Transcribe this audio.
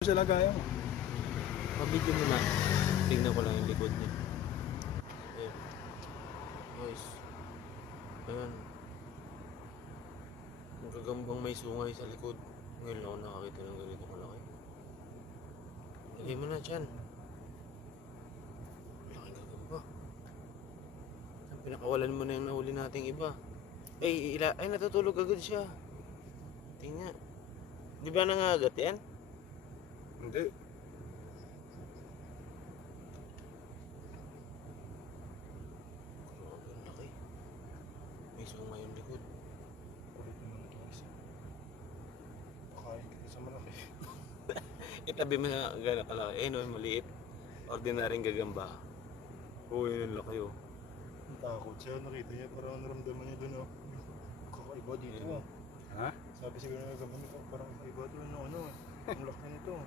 Sila gaya mo. Pabidyo mo na. Tingnan ko lang yung likod niya. Ayan. Guys. Ayan. Ang gagambang may sungay sa likod. Ngayon lang ako nakakita ng ganito malaki. Lagay mo na dyan. Malaking gagamba. Pinakawalan mo na yung nahuli nating iba. Ay, natutulog agad siya. Tingnan. Di ba nangagat yan? Hindi. Grabe, ang laki. May sungay yung likod. Ulit naman ito isa. Pakain kita sa malaki. Itabi mo na gano'n kalaki. Eh, no, maliit. Ordinaryong gagamba. Uy, yun laki oh. Ang takot siya. Nakita niya parang naramdaman niya dun oh. Kakaiba dito Ayun. oh. Ha? Sabi siguro ng gagamba niya parang kakaiba dun ano. Ang laki nito.